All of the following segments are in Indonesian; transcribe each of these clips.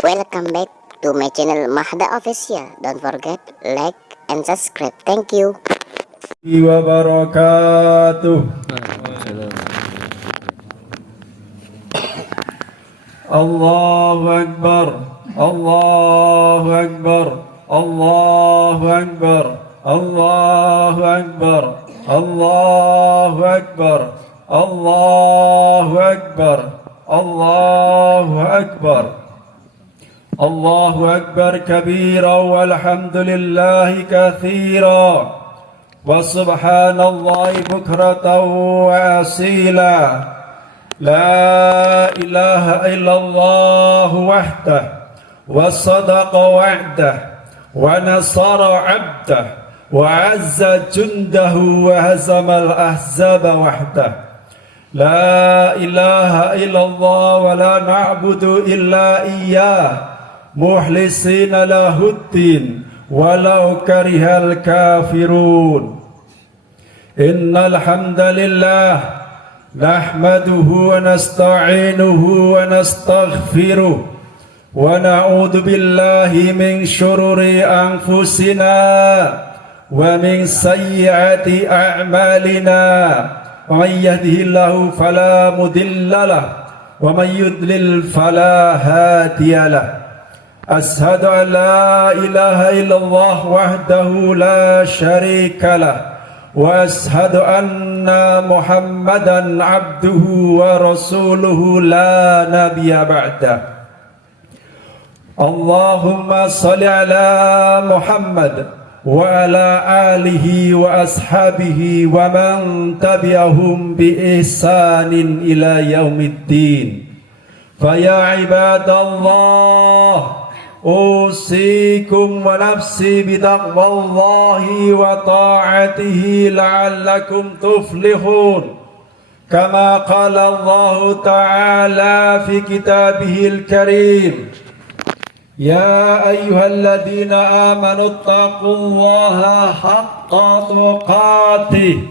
Welcome back to my channel Mahda Official. Don't forget like and subscribe. Thank you. Wabarakatuh. Allahu Akbar, Allahu Akbar, Allahu Akbar, Allahu Akbar, Allahu Akbar, Allahu Akbar, Allahu Akbar. Allahu Akbar kabira walhamdulillahi kathira wa subhanallahi bukratan wa asila. La ilaha illallah wahdah wa sadaqa wa'dah wa nasara 'abdah wa 'azza jundahu wa hazama al-ahzaba wahdah. La ilaha illallah wa la na'budu illa iyyah mukhlisina lahuddin walau karihal kafirun. Innal hamdalillah nahmaduhu wa nasta'inuhu wa nastaghfiruh wa na'udzu billahi min syururi anfusina wa min sayyiati a'malina. Man yahdihillahu fala mudhillalah wa man yudlil fala hadiyalah. Ashhadu an la ilaha illallah wahdahu la syarika lah wa ashhadu anna Muhammadan abduhu wa rasuluhu la nabiyya ba'dah. Allahumma salli ala Muhammad wa ala alihi wa ashabihi wa man tabi'ahum bi ihsanin ila yaumiddin. Fa ya ibadallah usikum wa nafsi bitaqwallahi wa ta'atihi la'allakum tuflihun. Kama qala Allah ta'ala fi kitabihil karim. Ya ayyuhalladzina amanu taqullaha haqqa tuqatih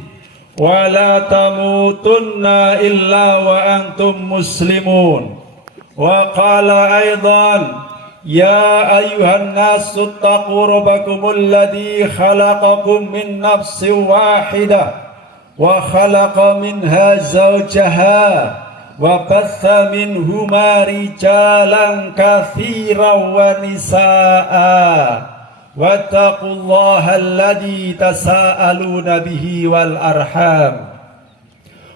wa la tamutunna illa wa antum muslimun. Wa qala aidan ya ayyuhan nasu taqu rabbakumul ladzi khalaqakum min nafsin wahidah wa khalaqa minha zawjaha wa batha minhuma rijalan katsiran wa nisaa wattaqullaha alladzi tasaaluna bihi wal arham.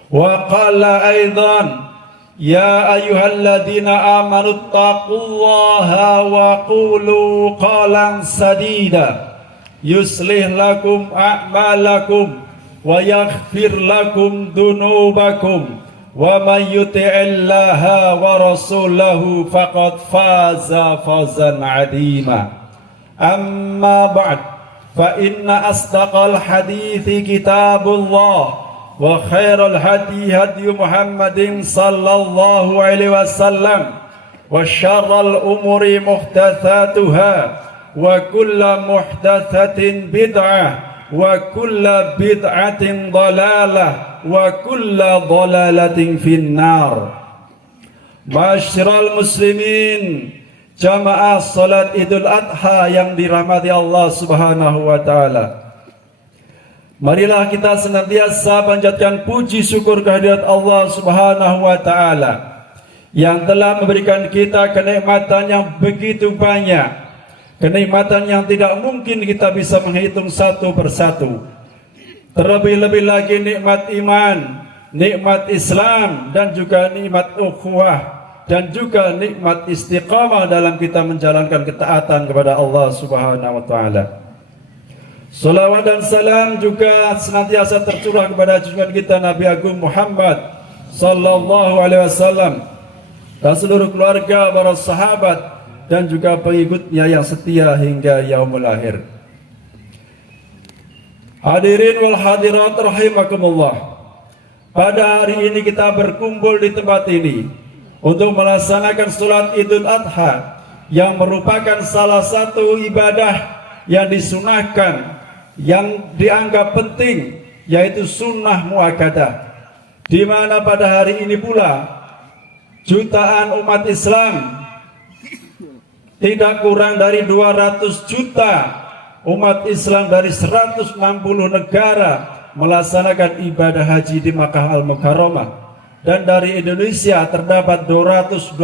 Wa qala aidan ya ayyuhalladzina amanu taqullaha wa qulu qalan sadida yuslih lakum a'malakum wa yaghfir lakum dunubakum wa may yuti'illaha wa rasulahu faqad faza fawzan 'azima. Amma ba'd, fa inna asdaqal hadithi kitabullah wa khairal hadi hadi Muhammadin sallallahu alaihi wasallam wa syarral umuri muhdatsatuha wa kullu muhdatsatin bid'ah wa kullu bid'atin dhalalah wa kullu dhalalatin finnar. Masyiral muslimin, jamaah salat Idul Adha yang dirahmati Allah Subhanahu wa taala. Marilah kita senantiasa panjatkan puji syukur kehadirat Allah Subhanahu wa taala yang telah memberikan kita kenikmatan yang begitu banyak, kenikmatan yang tidak mungkin kita bisa menghitung satu persatu. Terlebih-lebih lagi nikmat iman, nikmat Islam, dan juga nikmat ukhuwah, dan juga nikmat istiqamah dalam kita menjalankan ketaatan kepada Allah Subhanahu wa taala. Salawat dan salam juga senantiasa tercurah kepada junjungan kita Nabi Agung Muhammad sallallahu alaihi wasallam dan seluruh keluarga, para sahabat, dan juga pengikutnya yang setia hingga yaumul akhir. Hadirin wal hadirat rahimakumullah. Pada hari ini kita berkumpul di tempat ini untuk melaksanakan salat Idul Adha yang merupakan salah satu ibadah yang disunahkan, yang dianggap penting, yaitu sunnah muakkadah, di mana pada hari ini pula jutaan umat Islam tidak kurang dari 200 juta umat Islam dari 160 negara melaksanakan ibadah haji di Makkah Al-Mukarramah. Dan dari Indonesia terdapat 229.000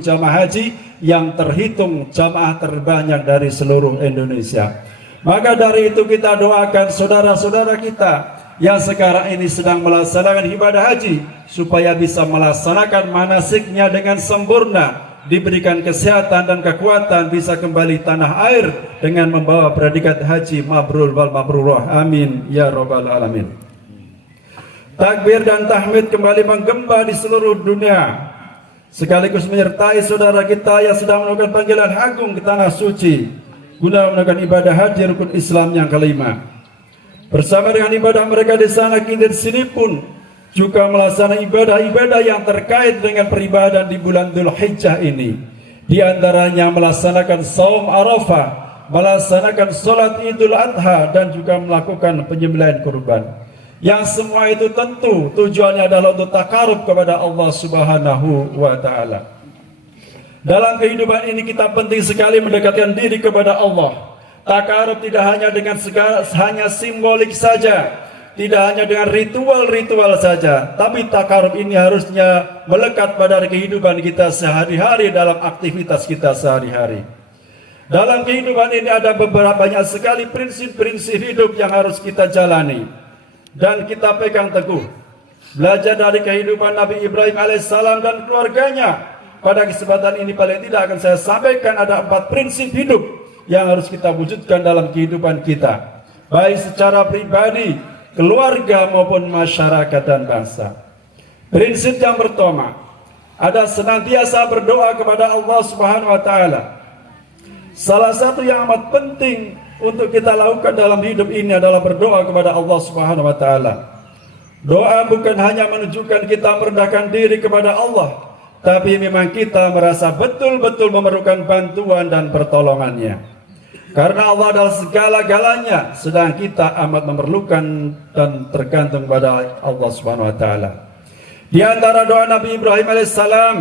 jamaah haji yang terhitung jamaah terbanyak dari seluruh Indonesia. Maka dari itu kita doakan saudara-saudara kita yang sekarang ini sedang melaksanakan ibadah haji supaya bisa melaksanakan manasiknya dengan sempurna, diberikan kesehatan dan kekuatan, bisa kembali tanah air dengan membawa predikat haji mabrur wal mabrurah. Amin ya rabbal alamin. Takbir dan tahmid kembali menggema di seluruh dunia, sekaligus menyertai saudara kita yang sedang melakukan panggilan agung ke tanah suci guna melakukan ibadah haji rukun Islam yang kelima. Bersama dengan ibadah mereka di sana, kita di sini pun juga melaksanakan ibadah-ibadah yang terkait dengan peribadahan di bulan Dzulhijjah ini. Di antaranya melaksanakan saum Arafah, melaksanakan salat Idul Adha, dan juga melakukan penyembelihan kurban. Yang semua itu tentu tujuannya adalah untuk takarub kepada Allah Subhanahu wa Ta'ala. Dalam kehidupan ini kita penting sekali mendekatkan diri kepada Allah. Takarub tidak hanya dengan hanya simbolik saja, tidak hanya dengan ritual-ritual saja, tapi takarub ini harusnya melekat pada kehidupan kita sehari-hari, dalam aktivitas kita sehari-hari. Dalam kehidupan ini ada banyak sekali prinsip-prinsip hidup yang harus kita jalani dan kita pegang teguh. Belajar dari kehidupan Nabi Ibrahim alaihissalam dan keluarganya. Pada kesempatan ini paling tidak akan saya sampaikan ada 4 prinsip hidup yang harus kita wujudkan dalam kehidupan kita, baik secara pribadi, keluarga maupun masyarakat dan bangsa. Prinsip yang pertama, ada senantiasa berdoa kepada Allah Subhanahu wa Ta'ala. Salah satu yang amat penting untuk kita lakukan dalam hidup ini adalah berdoa kepada Allah Subhanahu wa Ta'ala. Doa bukan hanya menunjukkan kita merendahkan diri kepada Allah, tapi memang kita merasa betul-betul memerlukan bantuan dan pertolongannya. Karena Allah adalah segala-galanya, sedang kita amat memerlukan dan tergantung pada Allah Subhanahu wa Ta'ala. Di antara doa Nabi Ibrahim alaihissalam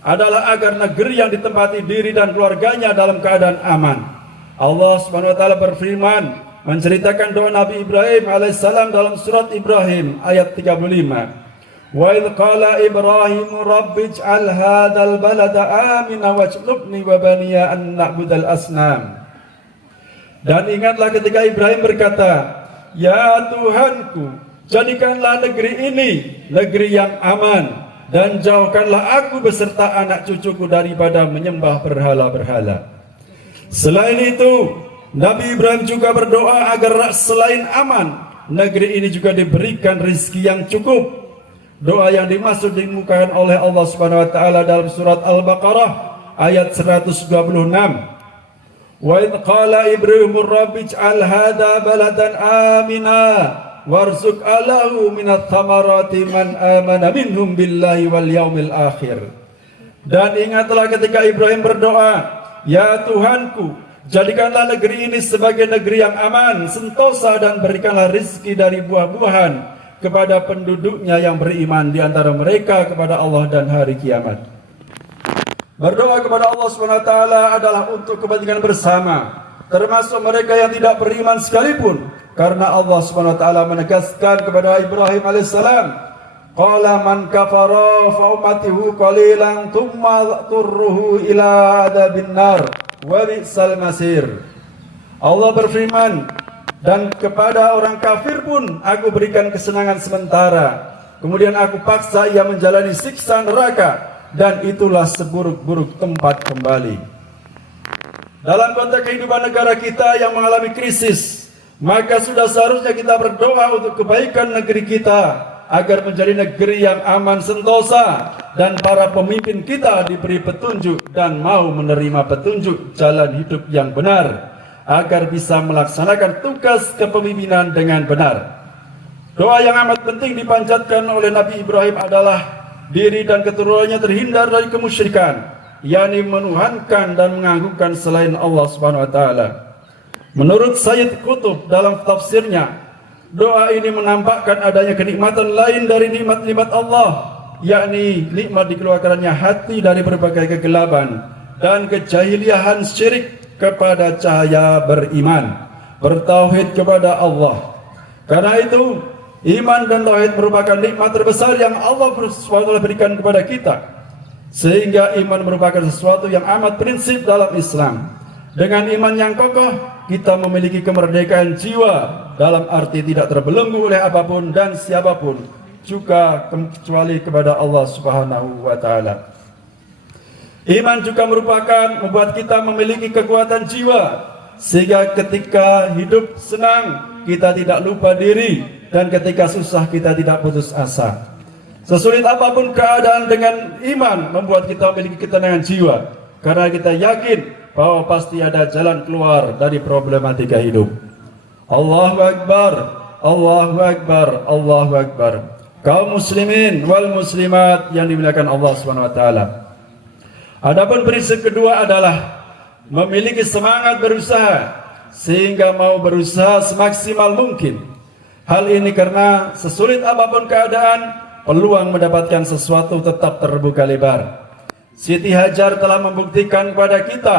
adalah agar negeri yang ditempati diri dan keluarganya dalam keadaan aman. Allah Subhanahu wa Ta'ala berfirman menceritakan doa Nabi Ibrahim alaihissalam dalam surat Ibrahim ayat 35. Wa idh qala Ibrahim rabbij'al hadzal balada amina waj'alni wa baniya an na'budal asnam. Dan ingatlah ketika Ibrahim berkata, ya Tuhanku, jadikanlah negeri ini negeri yang aman, dan jauhkanlah aku beserta anak cucuku daripada menyembah berhala-berhala. Selain itu, Nabi Ibrahim juga berdoa agar selain aman, negeri ini juga diberikan rezeki yang cukup. Doa yang dimaksud dimukakan oleh Allah Subhanahu wa Ta'ala dalam surat Al-Baqarah ayat 126. Wa idh qala Ibrahim rabbij'al hadza baladan amina warzuq alahu minat thamarati man amana minhum billahi wal yaumil akhir. Dan ingatlah ketika Ibrahim berdoa, ya Tuhanku, jadikanlah negeri ini sebagai negeri yang aman, sentosa, dan berikanlah rezeki dari buah-buahan kepada penduduknya yang beriman di antara mereka kepada Allah dan hari kiamat. Berdoa kepada Allah Subhanahu wa Ta'ala adalah untuk kepentingan bersama, termasuk mereka yang tidak beriman sekalipun, karena Allah Subhanahu wa Ta'ala menegaskan kepada Ibrahim alaihissalam, qala man kafara fa ummatuhu qalilan thumma turruhu ila adabin nar wa bi'sal masir. Allah berfirman, dan kepada orang kafir pun aku berikan kesenangan sementara, kemudian aku paksa ia menjalani siksa neraka, dan itulah seburuk-buruk tempat kembali. Dalam konteks kehidupan negara kita yang mengalami krisis, maka sudah seharusnya kita berdoa untuk kebaikan negeri kita, agar menjadi negeri yang aman sentosa, dan para pemimpin kita diberi petunjuk dan mau menerima petunjuk jalan hidup yang benar, agar bisa melaksanakan tugas kepemimpinan dengan benar. Doa yang amat penting dipanjatkan oleh Nabi Ibrahim adalah diri dan keturunannya terhindar dari kemusyrikan, yakni menuhankan dan menganggungkan selain Allah Subhanahu wa Ta'ala. Menurut Sayyid Qutb dalam tafsirnya, doa ini menampakkan adanya kenikmatan lain dari nikmat-nikmat Allah, yakni nikmat dikeluarkannya hati dari berbagai kegelapan dan kejahiliahan syirik kepada cahaya beriman, bertauhid kepada Allah. Karena itu, iman dan tauhid merupakan nikmat terbesar yang Allah SWT berikan kepada kita. Sehingga iman merupakan sesuatu yang amat prinsip dalam Islam. Dengan iman yang kokoh, kita memiliki kemerdekaan jiwa, dalam arti tidak terbelenggu oleh apapun dan siapapun, juga kecuali kepada Allah Subhanahu wa Ta'ala. Iman juga membuat kita memiliki kekuatan jiwa, sehingga ketika hidup senang kita tidak lupa diri, dan ketika susah kita tidak putus asa. Sesulit apapun keadaan, dengan iman membuat kita memiliki ketenangan jiwa, karena kita yakin bahwa pasti ada jalan keluar dari problematika hidup. Allahu Akbar, Allahu Akbar, Allahu Akbar. Kaum muslimin wal muslimat yang dimuliakan Allah Subhanahu wa taala. Adapun prinsip kedua adalah memiliki semangat berusaha, sehingga mau berusaha semaksimal mungkin. Hal ini karena sesulit apapun keadaan, peluang mendapatkan sesuatu tetap terbuka lebar. Siti Hajar telah membuktikan kepada kita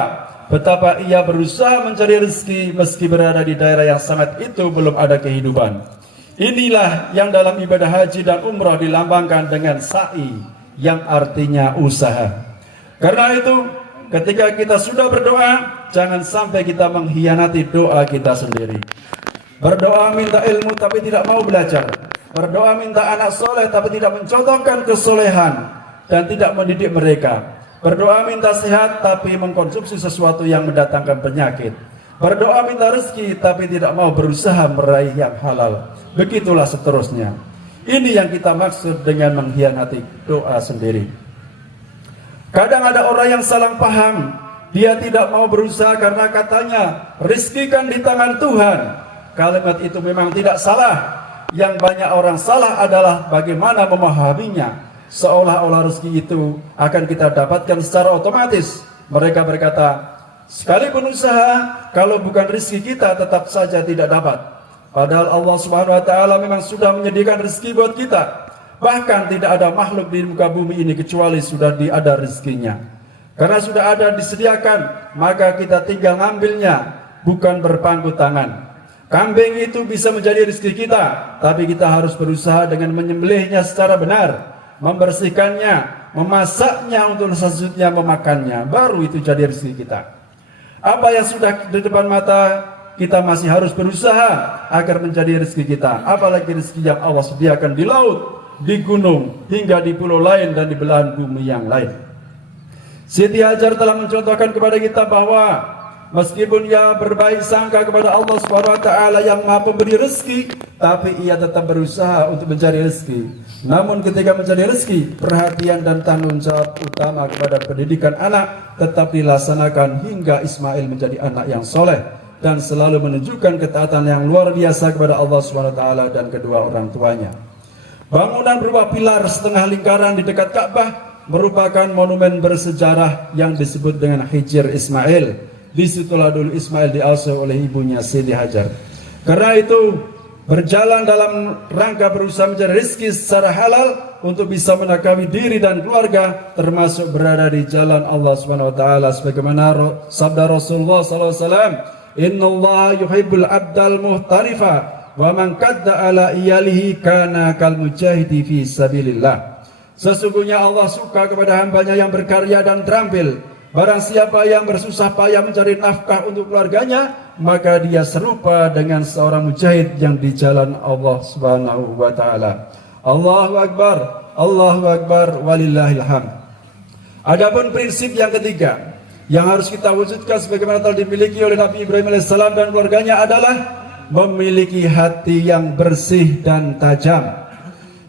betapa ia berusaha mencari rezeki meski berada di daerah yang sangat itu belum ada kehidupan. Inilah yang dalam ibadah haji dan umrah dilambangkan dengan sa'i, yang artinya usaha. Karena itu, ketika kita sudah berdoa, jangan sampai kita mengkhianati doa kita sendiri. Berdoa minta ilmu tapi tidak mau belajar. Berdoa minta anak soleh tapi tidak mencontohkan kesolehan dan tidak mendidik mereka. Berdoa minta sehat tapi mengkonsumsi sesuatu yang mendatangkan penyakit. Berdoa minta rezeki tapi tidak mau berusaha meraih yang halal. Begitulah seterusnya. Ini yang kita maksud dengan mengkhianati doa sendiri. Kadang ada orang yang salah paham. Dia tidak mau berusaha karena katanya rezeki kan di tangan Tuhan. Kalimat itu memang tidak salah. Yang banyak orang salah adalah bagaimana memahaminya, seolah-olah rezeki itu akan kita dapatkan secara otomatis. Mereka berkata, sekalipun usaha, kalau bukan rezeki kita tetap saja tidak dapat. Padahal Allah Subhanahu wa taala memang sudah menyediakan rezeki buat kita. Bahkan tidak ada makhluk di muka bumi ini kecuali sudah ada rezekinya. Karena sudah ada disediakan, maka kita tinggal ngambilnya, bukan berpangku tangan. Kambing itu bisa menjadi rezeki kita, tapi kita harus berusaha dengan menyembelihnya secara benar, membersihkannya, memasaknya untuk selanjutnya memakannya, baru itu jadi rezeki kita. Apa yang sudah di depan mata, kita masih harus berusaha agar menjadi rezeki kita. Apalagi rezeki yang Allah sediakan di laut, di gunung, hingga di pulau lain dan di belahan bumi yang lain. Siti Hajar telah mencontohkan kepada kita bahwa meskipun ia berbaik sangka kepada Allah Subhanahu wa taala yang Maha Pemberi rezeki, tapi ia tetap berusaha untuk mencari rezeki. Namun ketika mencari rezeki, perhatian dan tanggung jawab utama kepada pendidikan anak tetap dilaksanakan hingga Ismail menjadi anak yang soleh dan selalu menunjukkan ketaatan yang luar biasa kepada Allah Subhanahu wa taala dan kedua orang tuanya. Bangunan berupa pilar setengah lingkaran di dekat Ka'bah merupakan monumen bersejarah yang disebut dengan Hijr Ismail. Disitulah dulu Ismail diasuh oleh ibunya Siti Hajar. Karena itu berjalan dalam rangka berusaha mencari rezeki secara halal untuk bisa menakawi diri dan keluarga, termasuk berada di jalan Allah Subhanahu wa taala sebagaimana sabda Rasulullah sallallahu alaihi wasallam, "Innallaha yuhibbul 'abdal muhtarifa wa man kadda ala iyalihi kana kal mujahidi fi sabilillah." Sesungguhnya Allah suka kepada hambanya yang berkarya dan terampil. Barang siapa yang bersusah payah mencari nafkah untuk keluarganya, maka dia serupa dengan seorang mujahid yang di jalan Allah Subhanahu wa taala. Allahu Akbar, Allahu Akbar, walillahil hamd. Adapun prinsip yang ketiga yang harus kita wujudkan sebagaimana telah dimiliki oleh Nabi Ibrahim alaihissalam dan keluarganya adalah memiliki hati yang bersih dan tajam.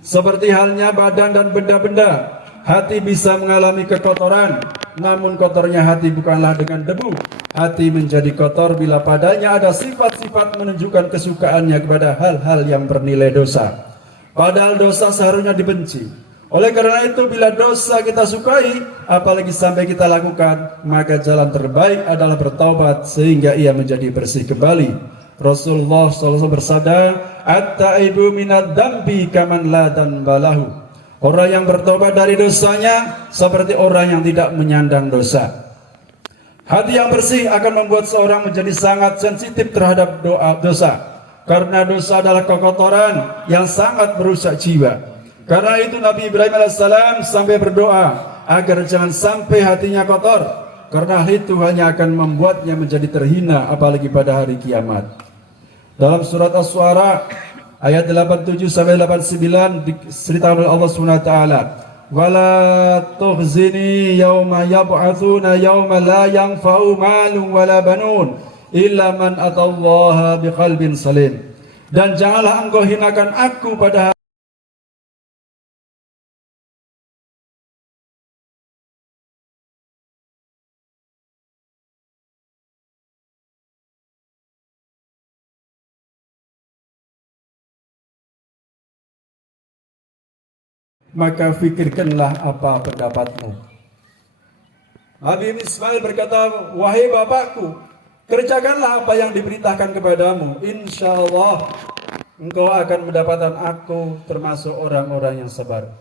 Seperti halnya badan dan benda-benda, hati bisa mengalami kekotoran, namun kotornya hati bukanlah dengan debu. Hati menjadi kotor bila padanya ada sifat-sifat menunjukkan kesukaannya kepada hal-hal yang bernilai dosa. Padahal dosa seharusnya dibenci. Oleh karena itu, bila dosa kita sukai, apalagi sampai kita lakukan, maka jalan terbaik adalah bertaubat sehingga ia menjadi bersih kembali. Rasulullah SAW bersabda, "At-taibu minad dambi kaman la danbalahu." Orang yang bertobat dari dosanya seperti orang yang tidak menyandang dosa. Hati yang bersih akan membuat seorang menjadi sangat sensitif terhadap dosa. Karena dosa adalah kekotoran yang sangat merusak jiwa. Karena itu Nabi Ibrahim alaihissalam sampai berdoa agar jangan sampai hatinya kotor. Karena hal itu hanya akan membuatnya menjadi terhina apalagi pada hari kiamat. Dalam surat As-Suara ayat 87 sampai 89 diceritakan oleh Allah Subhanahu wa taala, "Wala tukhzini yauma yab'atsuna yauma la yanfa'u malun wala banun illa man atallaha biqalbin salim." Dan janganlah engkau hinakan aku pada maka fikirkanlah apa pendapatmu. Nabi Ismail berkata, "Wahai bapakku, kerjakanlah apa yang diperintahkan kepadamu. Insya Allah engkau akan mendapatkan aku termasuk orang-orang yang sabar."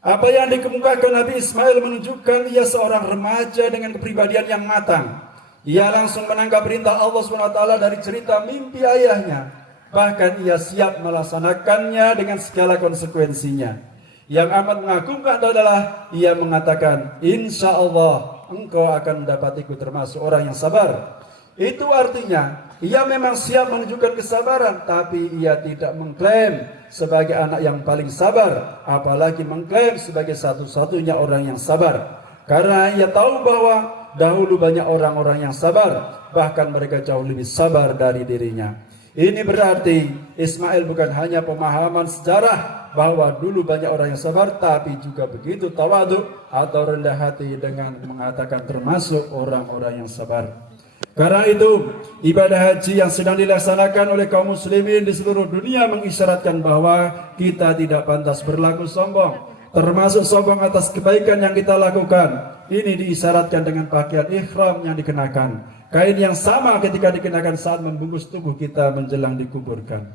Apa yang dikemukakan Nabi Ismail menunjukkan ia seorang remaja dengan kepribadian yang matang. Ia langsung menangkap perintah Allah SWT dari cerita mimpi ayahnya. Bahkan ia siap melaksanakannya dengan segala konsekuensinya. Yang amat mengagumkan adalah ia mengatakan, "Insya Allah engkau akan mendapatiku termasuk orang yang sabar." Itu artinya ia memang siap menunjukkan kesabaran, tapi ia tidak mengklaim sebagai anak yang paling sabar, apalagi mengklaim sebagai satu-satunya orang yang sabar. Karena ia tahu bahwa dahulu banyak orang-orang yang sabar, bahkan mereka jauh lebih sabar dari dirinya. Ini berarti Ismail bukan hanya pemahaman sejarah bahwa dulu banyak orang yang sabar, tapi juga begitu tawadhu atau rendah hati dengan mengatakan termasuk orang-orang yang sabar. Karena itu ibadah haji yang sedang dilaksanakan oleh kaum muslimin di seluruh dunia mengisyaratkan bahwa kita tidak pantas berlaku sombong, termasuk sombong atas kebaikan yang kita lakukan. Ini diisyaratkan dengan pakaian ihram yang dikenakan, kain yang sama ketika dikenakan saat membungkus tubuh kita menjelang dikuburkan.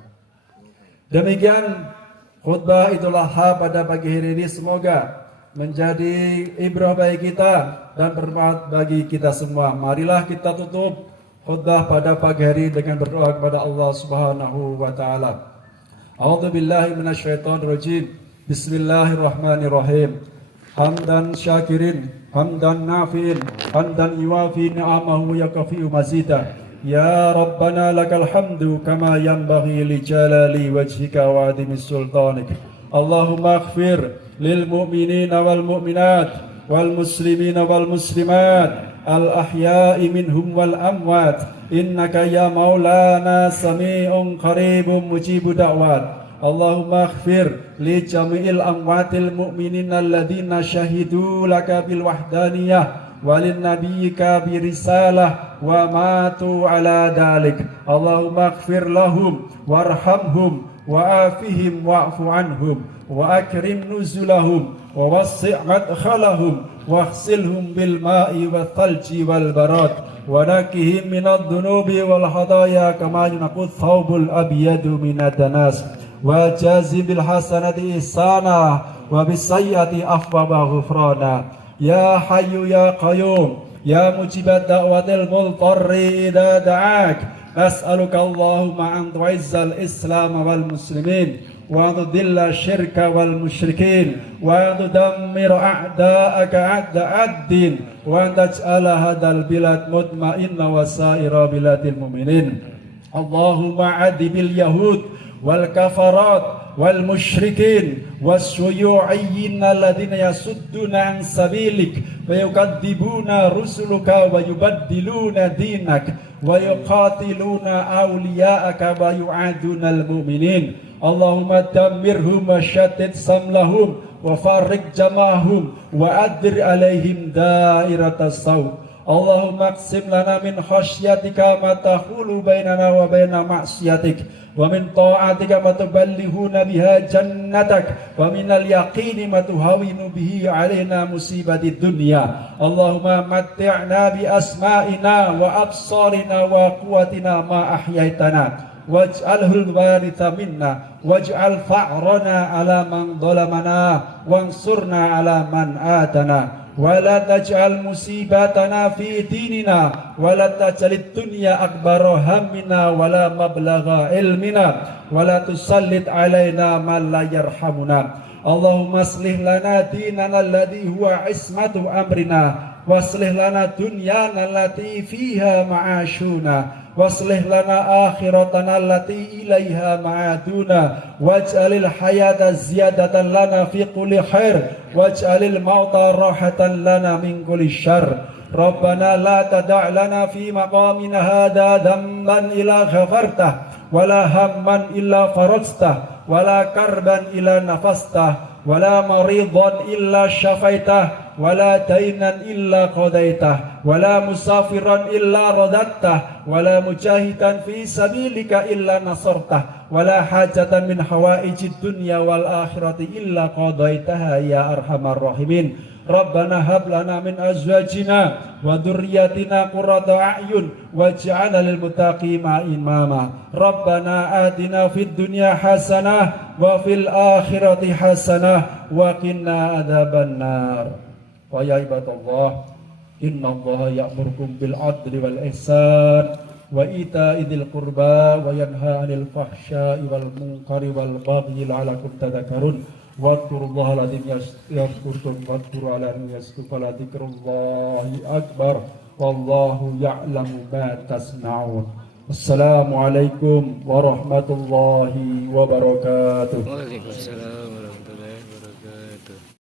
Demikian khutbah Idul Adha pada pagi hari ini semoga menjadi ibrah bagi kita dan bermanfaat bagi kita semua. Marilah kita tutup khutbah pada pagi hari dengan berdoa kepada Allah Subhanahu wa taala. A'udzubillahi minasyaitonirrajim. Bismillahirrahmanirrahim. Hamdan syakirin, hamdan nafi'in, hamdan yuwafi ni'amahu yakafi'u mazidah. Ya Rabbana lakal hamdu kama yanbaghi li jalali wajhika wa adimi sultanik. Allahumma aghfir lil mu'minina wal mu'minat wal muslimina wal muslimat al ahya'i minhum wal amwat innaka ya maulana sami'un qaribun mujibu da'wat. Allahumma aghfir li jami'il amwatil mu'minina alladhina syahidu laka bil wahdaniyah walin nabiyyika bi risalah wa matu ala dalik. Allahumma aghfir lahum warhamhum wa afihim wa'fu anhum wa akrim nuzulahum wa wassi' madkhalahum waghsilhum bil ma'i wal thalji wal barad wa nakihim minadh dhunubi wal hadaya kama yunqadhu thawbul abyadu minad danas wa jazi bil hasanati ihsana wa bis sayyiati afwa wa ghufrana. Ya hayyu ya qayyum ya mujibat da'watil multarri idza da'ak as'aluka Allahumma an tu'izzal islam wal muslimin wa tudilla syirka wal musyrikin wa tudammir a'da'aka a'da'ad-din wa taj'ala hadal bilad mutma'inna wa sa'ira biladil mu'minin. Allahumma adibil yahud wal kafarat wal musyrikin wasyuyu'iyyin alladhina yasudduna an sabilik wa yukadzibuna rusuluka wa yubaddiluna dinak wa yuqatiluna awliya'aka wa yu'aduna al-mu'minin. Allahumma dammirhum wa syattid samlahum wa farriq jamahum wa addir alaihim dairatas saw. Allahumma aqsim lana min khasyatika ma tahulu bainana wa baina ma'siyatik wa min ta'atika ma tuballighuna biha jannatak wa min al-yaqini ma tuhawinu bihi alaina musibati dunya. Allahumma matti'na bi asma'ina wa absarina wa quwwatina ma ahyaitana waj'alhul waritha minna waj'al fa'rana ala man dhalamana wansurna ala man adana ولا تجعل مصيبتنا في ديننا ولا تجعل الدنيا أكبر همنا ولا مبلغ علمنا ولا تسلط علينا من لا يرحمنا اللهم اصلح لنا ديننا الذي هو عصمة أمرنا واصلح لنا دنيانا التي فيها معاشنا واصلح لنا آخرتنا التي إليها معادنا واجعل الحياة زيادة لنا في كل خير واجعل الموت راحة لنا من كل شر ربنا لا تدع لنا في مقامنا هذا ذنبا إلا غفرته ولا هما إلا فرجته ولا كربا إلا نفسته ولا مريضا إلا شفيته ولا دينا إلا قضيته ولا مسافرا إلا رددته ولا مجاهدا في سبيلك إلا نصرته ولا حاجة من حوائج الدنيا والآخرة إلا قضيتها يا أرحم الراحمين ربنا هب لنا من أزواجنا وذرياتنا قرة أعين واجعلنا للمتقين إماما ربنا آتنا في الدنيا حسنة وفي الآخرة حسنة وقنا عذاب النار ويا عباد الله إن الله يأمركم بالعدل والإحسان وإيتاء ذي القربى وينهى عن الفحشاء والمنكر والبغي لعلكم تذكرون واذكروا الله العظيم يذكركم واذكروا على يذكركم ولذكر الله أكبر والله يعلم ما تصنعون السلام عليكم ورحمة الله وبركاته. Waalaikumsalam.